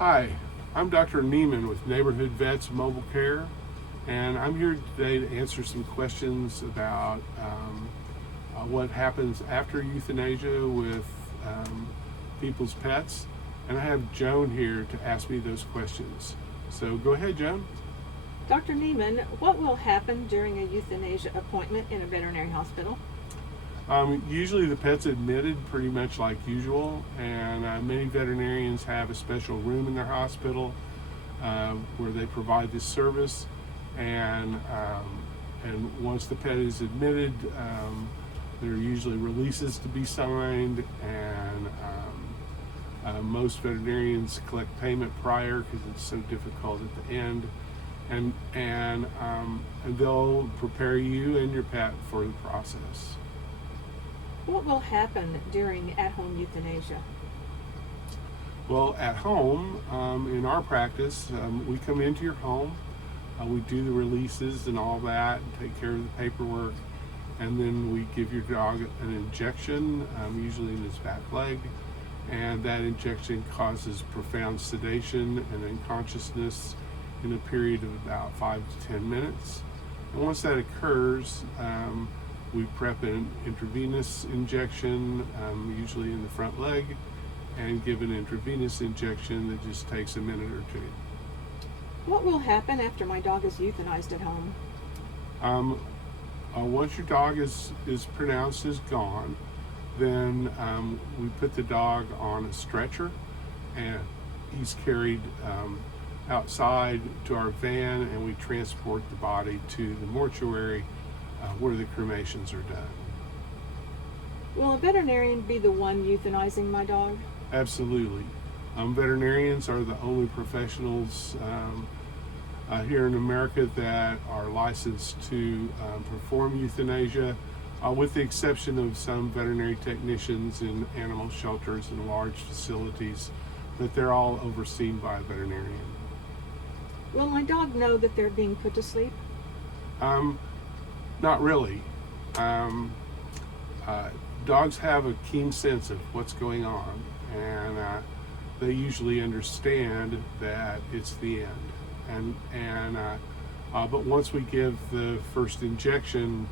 Hi, I'm Dr. Neiman with Neighborhood Vets Mobile Care, and I'm here today to answer some questions about what happens after euthanasia with people's pets. And I have Joan here to ask me those questions. So go ahead, Joan. Dr. Neiman, what will happen during a euthanasia appointment in a veterinary hospital? Usually the pet's admitted pretty much like usual, and many veterinarians have a special room in their hospital where they provide this service. And once the pet is admitted, there are usually releases to be signed, and most veterinarians collect payment prior because it's so difficult at the end, and they'll prepare you and your pet for the process. What will happen during at-home euthanasia? Well, at home, in our practice, we come into your home, we do the releases and all that, and take care of the paperwork, and then we give your dog an injection, usually in his back leg, and that injection causes profound sedation and unconsciousness in a period of about 5 to 10 minutes. And once that occurs, we prep an intravenous injection, usually in the front leg, and give an intravenous injection that just takes a minute or two. What will happen after my dog is euthanized at home? Once your dog is pronounced as gone, then we put the dog on a stretcher, and he's carried outside to our van, and we transport the body to the mortuary where the cremations are done. Will a veterinarian be the one euthanizing my dog? Absolutely. Veterinarians are the only professionals here in America that are licensed to perform euthanasia, with the exception of some veterinary technicians in animal shelters and large facilities, but they're all overseen by a veterinarian. Will my dog know that they're being put to sleep? Not really. Dogs have a keen sense of what's going on, and they usually understand that it's the end. But once we give the first injection,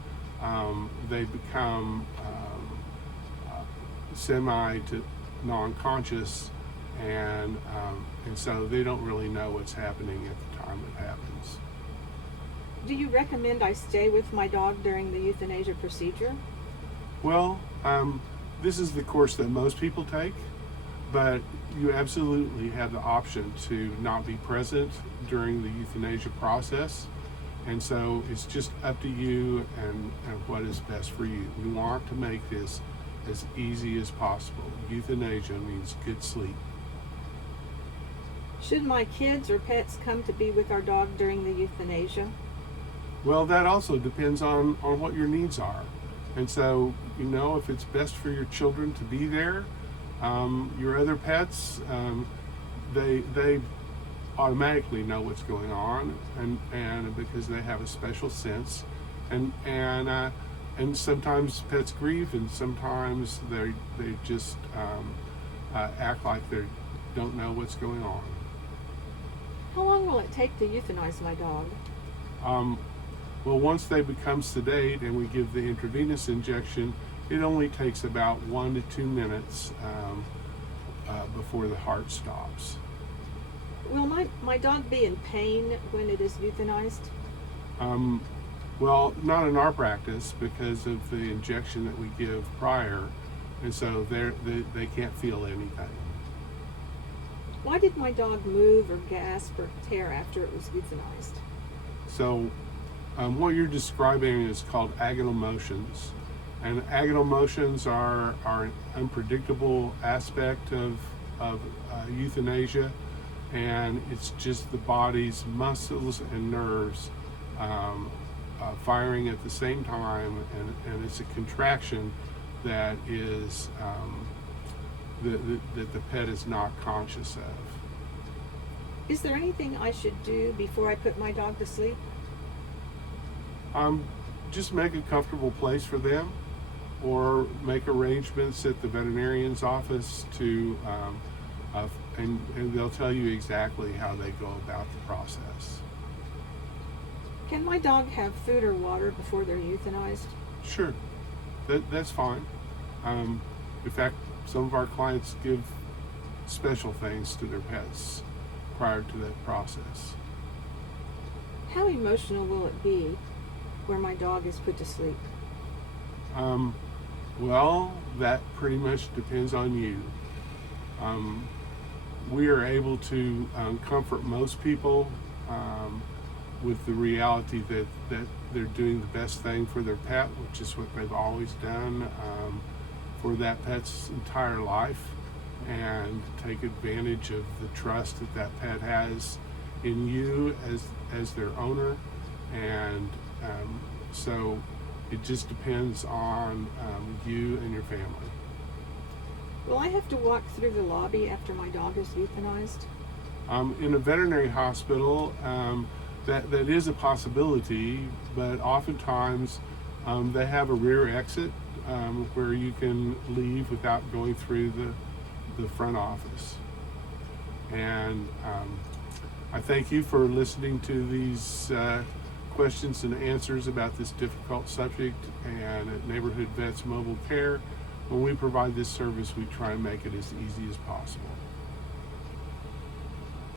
they become semi to non-conscious, and so they don't really know what's happening at the time it happens. Do you recommend I stay with my dog during the euthanasia procedure? Well, this is the course that most people take, but you absolutely have the option to not be present during the euthanasia process, and so it's just up to you and what is best for you. We want to make this as easy as possible. Euthanasia means good sleep. Should my kids or pets come to be with our dog during the euthanasia? Well, that also depends on what your needs are. And so, if it's best for your children to be there, your other pets, they automatically know what's going on, and because they have a special sense, and sometimes pets grieve, and sometimes they just act like they don't know what's going on. How long will it take to euthanize my dog? Well, once they become sedate and we give the intravenous injection, it only takes about 1 to 2 minutes before the heart stops. Will my dog be in pain when it is euthanized? Well, not in our practice because of the injection that we give prior, and so they can't feel anything. Why did my dog move or gasp or tear after it was euthanized? So what you're describing is called agonal motions. And agonal motions are an unpredictable aspect of euthanasia, and it's just the body's muscles and nerves firing at the same time, and it's a contraction that is that the pet is not conscious of. Is there anything I should do before I put my dog to sleep? Just make a comfortable place for them, or make arrangements at the veterinarian's office to and they'll tell you exactly how they go about the process. Can my dog have food or water before they're euthanized? Sure, that's fine. In fact, some of our clients give special things to their pets prior to that process. How emotional will it be where my dog is put to sleep? Well, that pretty much depends on you. We are able to comfort most people with the reality that they're doing the best thing for their pet, which is what they've always done for that pet's entire life, and take advantage of the trust that pet has in you as their owner. And so it just depends on you and your family. Will I have to walk through the lobby after my dog is euthanized? In a veterinary hospital, that is a possibility, but oftentimes they have a rear exit where you can leave without going through the front office. And I thank you for listening to these questions and answers about this difficult subject. And at Neighborhood Vets Mobile Care, when we provide this service, we try and make it as easy as possible.